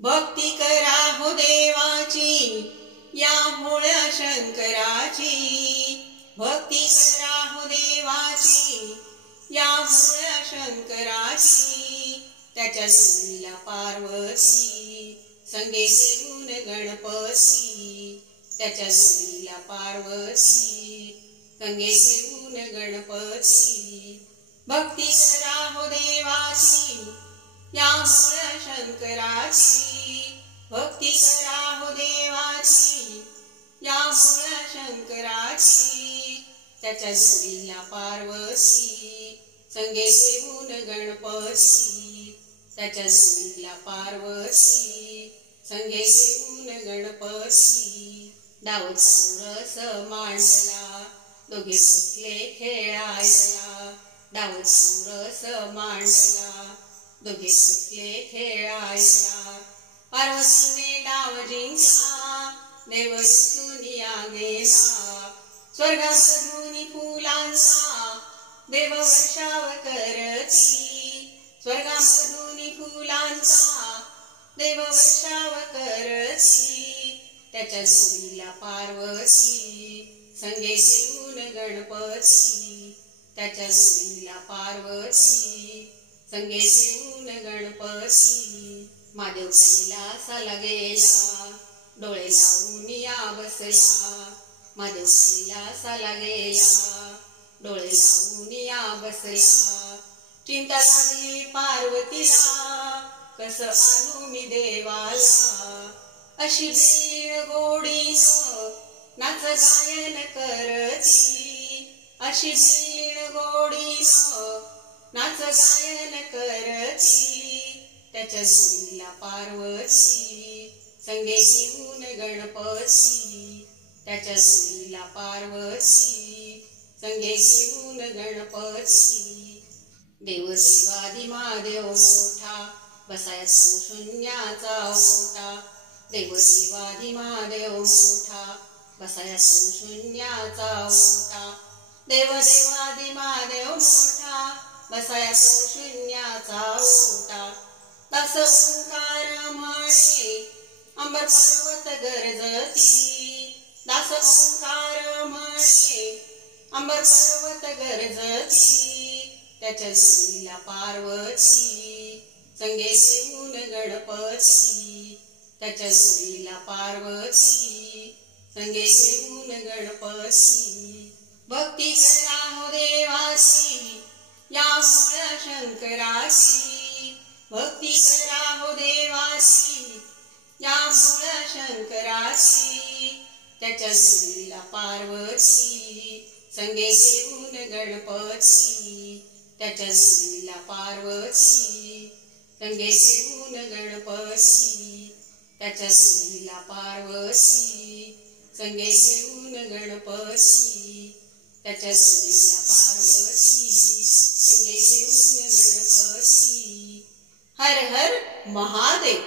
भक्ती करा हो देवाची या भोळ्या शंकराची। भक्ती करा हो देवाची या भोळ्या शंकराची। त्याच्या जोडीला पार्वती संगे घेऊन गणपती। त्याच्या जोडीला पार्वती संगे घेऊन गणपती। भक्ती करा हो देवाची या भोळ्या शंकराची। भक्ती करा हो देवाची या भोळ्या शंकराची। त्याच्या जोडीला पार्वती संगे घेऊन गणपती। त्याच्या जोडीला पार्वती संगे घेऊन गणपती। डाव चौरस मांडला दोघे बसले खेळायला। डाव चौरस मांडला दोघे बसले खेळायला। पार्वतीने डाव जिंकला देव दुनिया गेला। स्वर्गामधून फुलांचा देव वर्षाव करती। स्वर्गामधून फुलांचा देव वर्षाव करती। त्याच्या जोडीला पार्वती संगे घेऊन गणपती। त्याच्या जोडीला पार्वती संगे घेऊन गणपती। महादेव कैलासाला गेला डोळे लावून या बसला। महादेव कैलासाला गेला डोळे लावून या बसला। चिंता लागली पार्वतीला कस आणू मी देवाला। अशी बिलीण गोडीनं नाच गायन करती। अशी बिलीण गोडीनं नाच गायन करती। त्याच्या जोडीला पार्वती संगे घेऊन गणपती। त्याच्या जोडीला पार्वती संगे घेऊन गणपती। देव देवादी महादेव मोठा बसाया शून्याचा ओटा। देव देवादी महादेव मोठा बसाया शून्याचा ओटा। देव देवादी महादेव मोठा बसाया शून्याचा ओटा। दास ओंकार म्हणे अंबर पर्वत गरजती। दास ओंकार म्हणे अंबर पर्वत गरजती। त्याच्या जोडीला पार्वती संगे घेऊन गणपती। त्याच्या जोडीला पार्वती संगे घेऊन गणपती। भक्ती करा हो देवाची या भोळ्या शंकराची। भक्ती करा हो देवाची या भोळ्या शंकराची। त्याच्या जोडीला पार्वती संगे घेऊन गणपती। त्याच्या जोडीला पार्वती संगे घेऊन गणपती। त्याच्या जोडीला पार्वती संगे घेऊन गणपती। त्याच्या जोडीला पार्वती संगे घेऊन गणपती। हर हर महादेव।